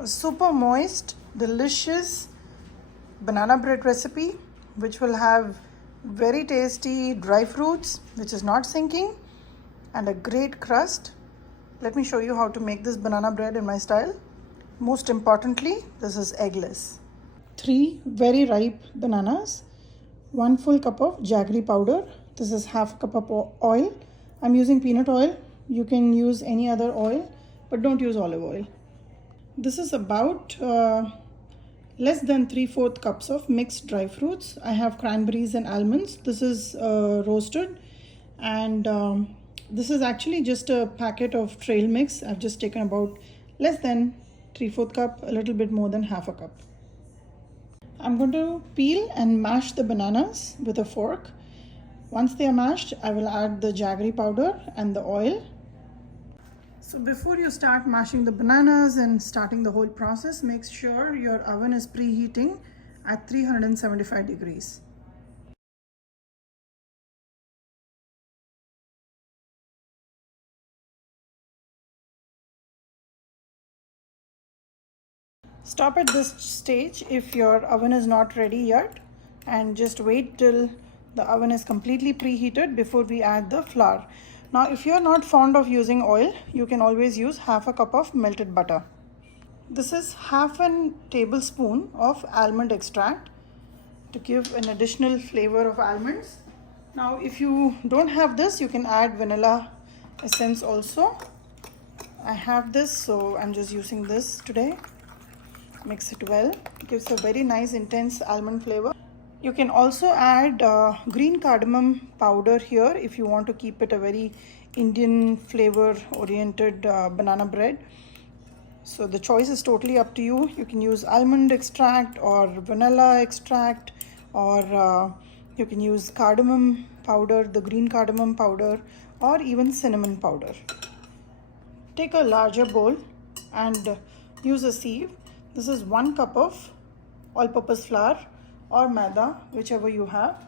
A super moist, delicious banana bread recipe which will have very tasty dry fruits which is not sinking and a great crust. Let me show you how to make this banana bread in my style. Most importantly, this is eggless. 3 very ripe bananas, 1 full cup of jaggery powder. This is half a cup of oil. I'm using peanut oil. You can use any other oil, but don't use olive oil. This is about less than 3/4 cups of mixed dry fruits. I have cranberries and almonds. This is roasted, and this is actually just a packet of trail mix. I've just taken about less than 3/4 cup, a little bit more than half a cup. I'm going to peel and mash the bananas with a fork. Once they are mashed, I will add the jaggery powder and the oil. So before you start mashing the bananas and starting the whole process, make sure your oven is preheating at 375 degrees. Stop at this stage if your oven is not ready yet, and just wait till the oven is completely preheated before we add the flour. Now, if you're not fond of using oil, you can always use half a cup of melted butter. This is half a tablespoon of almond extract to give an additional flavor of almonds. Now, if you don't have this, you can add vanilla essence also. I have this, so I'm just using this today. Mix it well. It gives a very nice intense almond flavor. You can also add green cardamom powder here if you want to keep it a very Indian flavor oriented banana bread. So the choice is totally up to you. You can use almond extract or vanilla extract, or you can use cardamom powder, the green cardamom powder, or even cinnamon powder. Take a larger bowl and use a sieve. This is 1 cup of all-purpose flour or maida, whichever you have.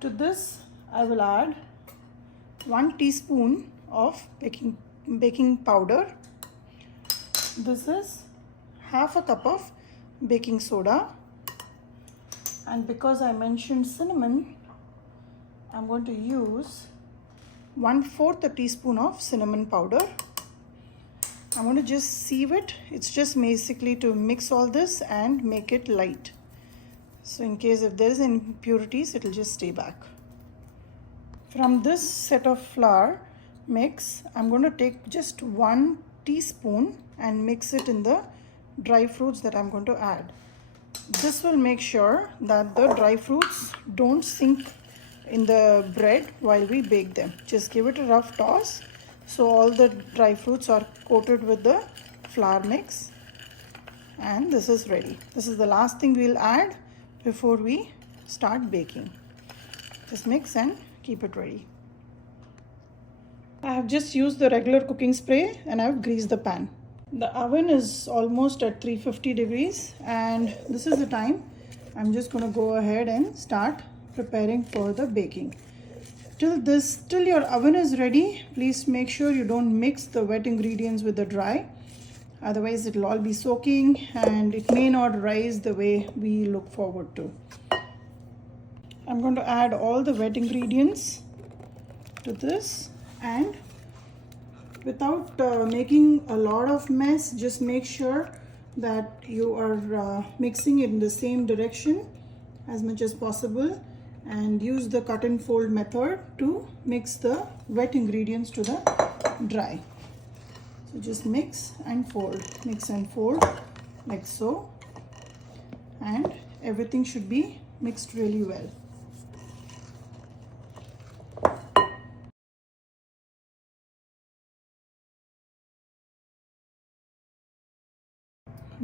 To this, I will add 1 teaspoon of baking powder. This is half a cup of baking soda. And because I mentioned cinnamon, I'm going to use 1/4 a teaspoon of cinnamon powder. I'm going to just sieve it. It's just basically to mix all this and make it light. So in case if there is any impurities, it will just stay back. From this set of flour mix, I'm going to take just 1 teaspoon and mix it in the dry fruits that I'm going to add. This will make sure that the dry fruits don't sink in the bread while we bake them. Just give it a rough toss so all the dry fruits are coated with the flour mix. And this is ready. This is the last thing we'll add before we start baking. Just mix and keep it ready. I have just used the regular cooking spray and I've greased the pan. The oven is almost at 350 degrees, and this is the time I'm just going to go ahead and start preparing for the baking. Till your oven is ready, please make sure you don't mix the wet ingredients with the dry. Otherwise, it will all be soaking and it may not rise the way we look forward to. I'm going to add all the wet ingredients to this, and without making a lot of mess, just make sure that you are mixing it in the same direction as much as possible, and use the cut and fold method to mix the wet ingredients to the dry. So just mix and fold like so, and everything should be mixed really well.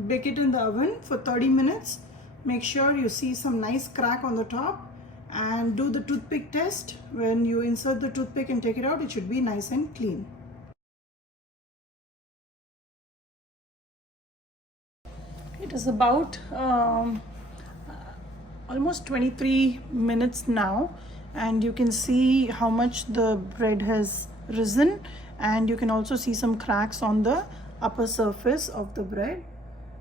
Bake it in the oven for 30 minutes. Make sure you see some nice crack on the top, and do the toothpick test. When you insert the toothpick and take it out, it should be nice and clean. It is about almost 23 minutes now, and you can see how much the bread has risen, and you can also see some cracks on the upper surface of the bread.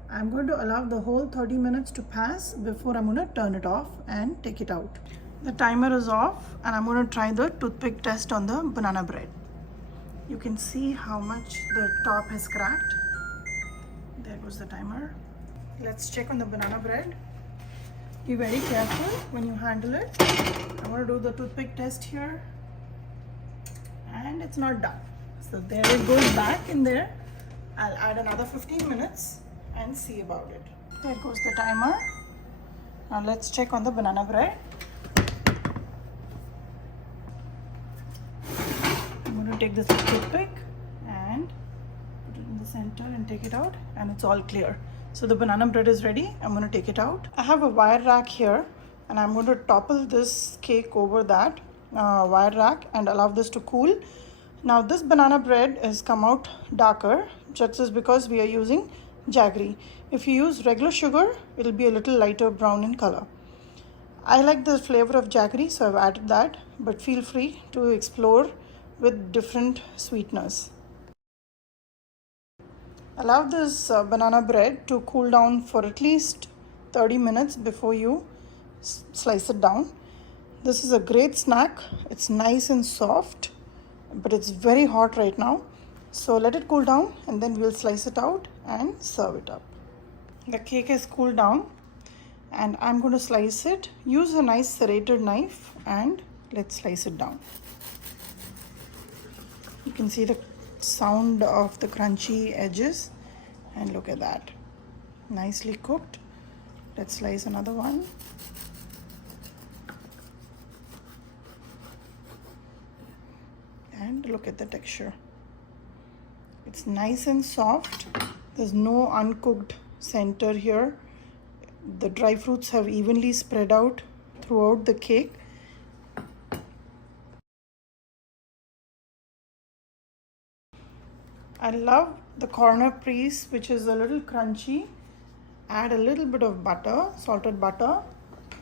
I'm going to allow the whole 30 minutes to pass before I'm going to turn it off and take it out. The timer is off and I'm going to try the toothpick test on the banana bread. You can see how much the top has cracked. There goes the timer. Let's check on the banana bread. Be very careful when you handle it. I'm going to do the toothpick test here. And it's not done. So there it goes back in there. I'll add another 15 minutes and see about it. There goes the timer. Now let's check on the banana bread. I'm going to take this toothpick and put it in the center and take it out, and it's all clear. So the banana bread is ready. I'm going to take it out. I have a wire rack here and I'm going to topple this cake over that wire rack and allow this to cool. Now this banana bread has come out darker just because we are using jaggery. If you use regular sugar, it'll be a little lighter brown in color. I like the flavor of jaggery, so I've added that, but feel free to explore with different sweeteners. Allow this banana bread to cool down for at least 30 minutes before you slice it down. This is a great snack. It's nice and soft, but it's very hot right now. So let it cool down and then we'll slice it out and serve it up. The cake has cooled down and I'm going to slice it. Use a nice serrated knife and let's slice it down. You can see the sound of the crunchy edges, and look at that. Nicely cooked. Let's slice another one. And look at the texture. It's nice and soft. There's no uncooked center here. The dry fruits have evenly spread out throughout the cake. I love the corner piece, which is a little crunchy. Add a little bit of butter, salted butter,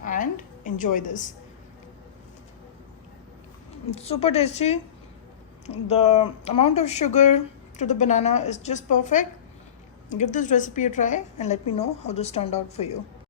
and enjoy this. It's super tasty. The amount of sugar to the banana is just perfect. Give this recipe a try and let me know how this turned out for you.